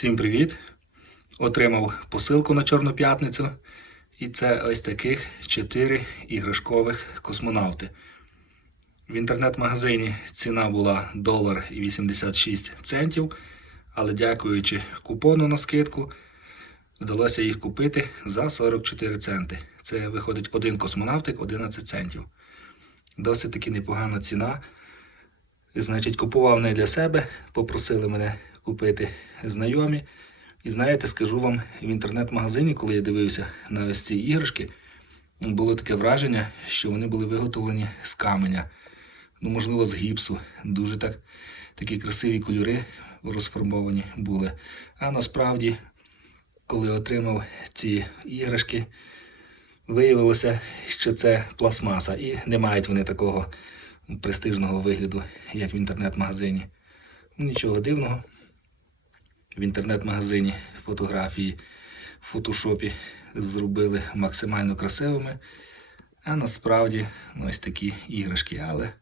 Всім привіт! Отримав посилку на Чорну п'ятницю. І це ось таких 4 іграшкових космонавти. В інтернет-магазині ціна була долар і 86 центів, але дякуючи купону на скидку, вдалося їх купити за 44 центи. Це виходить один космонавтик 11 центів. Досить таки непогана ціна. Значить, купував не для себе, попросили мене купити знайомі. І знаєте, скажу вам, в інтернет-магазині, коли я дивився на ось ці іграшки, було таке враження, що вони були виготовлені з каменя, ну, можливо, з гіпсу. Дуже так, такі красиві кольори розформовані були. А насправді, коли отримав ці іграшки, виявилося, що це пластмаса, і не мають вони такого престижного вигляду, як в інтернет-магазині. Ну, Нічого дивного. В інтернет-магазині фотографії в фотошопі зробили максимально красивими. А насправді ну, ось такі іграшки. Але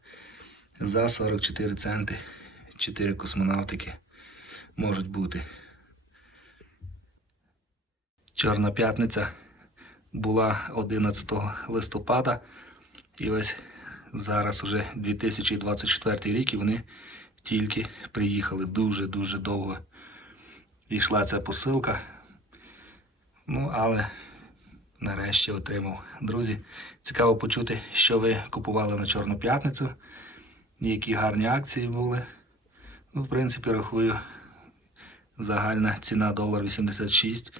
за 44 центи 4 космонавтики можуть бути. Чорна п'ятниця була 11 листопада. І ось зараз уже 2024 рік і вони тільки приїхали дуже-дуже довго. Йшла ця посилка. Ну, але нарешті отримав. Друзі, цікаво почути, що ви купували на Чорну п'ятницю, які гарні акції були. Ну, в принципі, рахую, загальна ціна долар 86,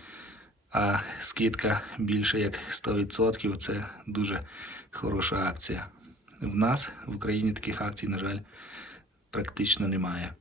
а скидка більше як 100%. Це дуже хороша акція. В нас в Україні таких акцій, на жаль, практично немає.